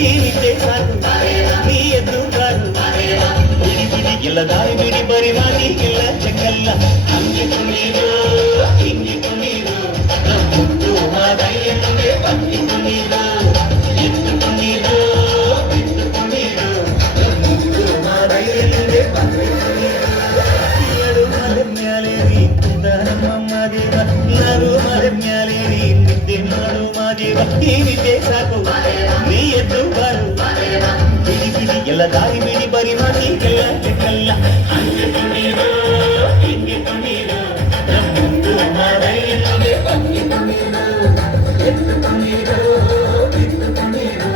ಈ ನಿದ್ದೆ ಸಾಕು ನೀ ಎದ್ದು ಬಾರು ಬಿಡಿ ಬಿಡಿ ಎಲ್ಲ ದಾರಿ ಬಿಡಿ ಬರಿ ಮಾತಿ ಎಲ್ಲ ಚೆಕ್ಕಲ್ಲ ಹಂಗೆ ಕುಣೀರು ಹಿಂಗೆ ಕುಣೀರು ಮುದ್ದು ಮಾದಯ್ಯನಿಗೆ ಬಂದು ಕುಣೀರು ಎದ್ದು ಕುಣೀರು ಬಿದ್ದು ಕುಣೀರು ಮುದ್ದು ಮಾದಯ್ಯನಿಗೆ ಬಂದು ಕುಣೀರು ಏಳು ಮಲೆ ಮ್ಯಾಲೆ ನೀ ಕುಂದ ನಮ್ಮ ದೇವ ನಗು ಮಲೆ ಮ್ಯಾಲೆ ನೀ ನಿದ್ದೆ ಮಾಡು ಮಾದೇವ ಈ ನಿದ್ದೆ ಸಾಕು ನೀ ಎದ್ದು ಬಾರು ಬಿಡಿ ಬಿಡಿ ಎಲ್ಲ ದಾರಿ ಬಿಡಿ ಬರಿ ಮಾತಿ ಎಲ್ಲ ಚೆಕ್ಕಲ್ಲ ಹಂಗೆ ಕುಣೀರು ಹಿಂಗೆ ಕುಣೀರು ಮುದ್ದು ಮಾದಯ್ಯನಿಗೆ ಬಂದು ಕುಣೀರು ಎದ್ದು ಕುಣೀರು ಬಿದ್ದು ಕುಣೀರು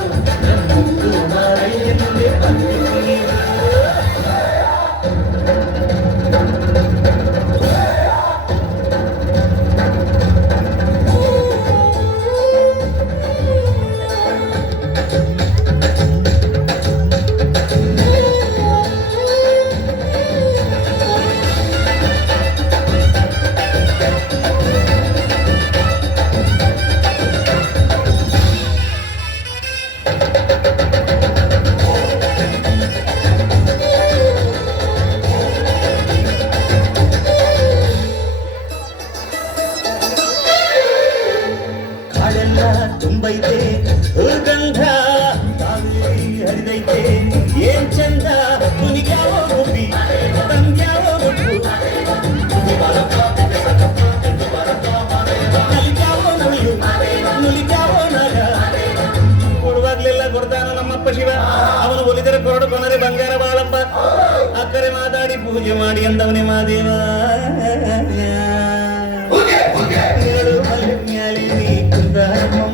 ಮುದ್ದು ಮಾದಯ್ಯನಿಗೆ ಬಂದು ಕುಣೀರು ತುಂಬೈತೆ ದುರ್ಗಂಧ ಕಾವೇರಿ ಹರಿದೈತೆ ಏನ್ ಚಂದ ಕುನಿಗ್ಯಾವೋ ಗುಬ್ಬಿ ತಂಗ್ಯಾವೋ ಗುಡ್ಡು ನಲಿಗ್ಯಾವೋ ನುಳಿಯು ನುಲಿಗ್ಯಾವೋ ನಾಗ ಕೊಡುವಾಗ್ಲೆಲ್ಲ ಕೊಡ್ತಾನ ನಮ್ಮಪ್ಪ ಶಿವ ಅವನು ಒಲಿದರೆ ಕೊರಡು ಕೊನರೆ ಬಂಗಾರ ಬಾಳಪ್ಪ ಅಕ್ಕರೆ ಮಾತಾಡಿ ಪೂಜೆ ಮಾಡಿ ಅಂದವನೇ ಮಾದೇವ ಏಳು ಮಲೆ ಮ್ಯಾಲೆ ನೀ ಕುಂದ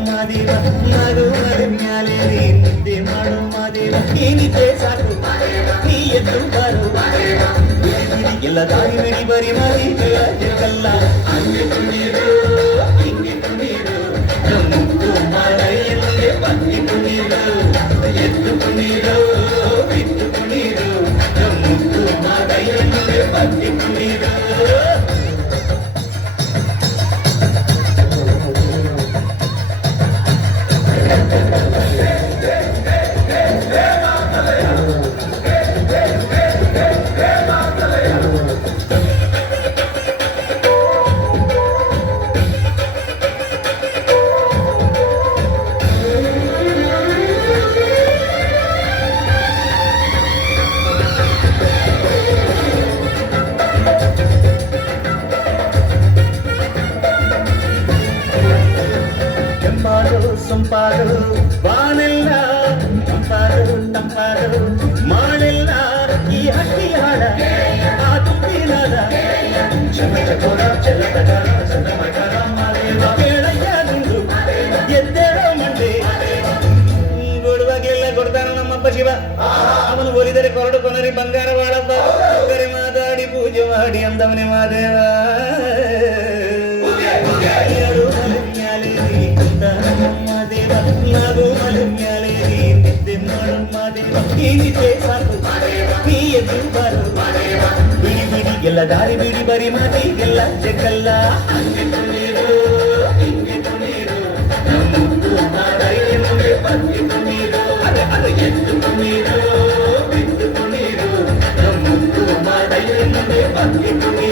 ಮಾದೇವ ನಾಡು ಮಲೆ ಮ್ಯಾಲೆ ನೀ ನಿದ್ದೆ ಮಾಡು ಮಾದೇವ ಈ ನಿದ್ದೆ ಸಾಕು ನೀ ಎದ್ದು ಬಾರು ಬಿಡಿ ಬಿಡಿ ಎಲ್ಲ ದಾರಿ ಬಿಡಿ ಬರಿ ಮಾದಿ ಜಗಲ್ಲ ಹಂಗೆ ಕುಣೀರು ಹಿಂಗೆ ಕುಣೀರು ಮುದ್ದು ಮಾದಯ್ಯನಿಗೆ ಬಂದು ಕುಣೀರು ಎದ್ದು ಕುಣೀರು ಬಿದ್ದು ಕುಣೀರು ಮುದ್ದು ಮಾದಯ್ಯನಿಗೆ ಬಂದು ಕುಣೀರು ಸಂಪಾರು ಬಾನೆಲ್ಲ ತಂಪಾರು ತಂಪಾರು ಮಾಡೆಲ್ಲ ಈ ಹಕ್ಕಿ ಹಾಡ ಆ ತುಪ್ಪಿನಾದ ಚಮಚಕೋರ ಚಲಪಟ ಸದಮಕರ ಮಾದೇವ ಕೇಳಯ್ಯ ದುಂಡು ಎದ್ದೇಳೋ ಮಂಡೆ ಕೊಡುವಾಗೆಲ್ಲ ಕೊಡ್ತಾನ ನಮ್ಮಪ್ಪ ಶಿವ ಅವನು ಒಲಿದರೆ ಕೊರಡು ಕೊನರಿ ಬಂಗಾರ ಬಾಳಪ್ಪ ಕರೆ ಮಾತಾಡಿ ಪೂಜೆ ಮಾಡಿ ಅಂದವನೇ ಮಾದೇವ ನಾಗು ಮಲೆ ಮ್ಯಾಲೆ ನೀ ನಿದ್ದೆ ಮಾಡು ಮಾದೇವ ಈ ನಿದ್ದೆ ಸಾಕು ನೀ ಎದ್ದು ಬಾರು ಬಿಡಿ ಬಿಡಿ ಎಲ್ಲ ದಾರಿ ಬಿಡಿ ಬರಿ ಮಾತಿ ಎಲ್ಲ ಚೆಕ್ಕಲ್ಲ ಹಂಗೆ ಕುಣೀರು ಹಿಂಗೆ ಕುಣೀರು ಮುದ್ದು ಮಾದಯ್ಯನಿಗೆ ಬಂದು ಕುಣೀರು ಅದು ಎದ್ದು ಕುಣೀರು ಬಿದ್ದು ಕುಣೀರು ಮುದ್ದು ಮಾದಯ್ಯನಿಗೆ ಬಂದು ಕುಣೀರು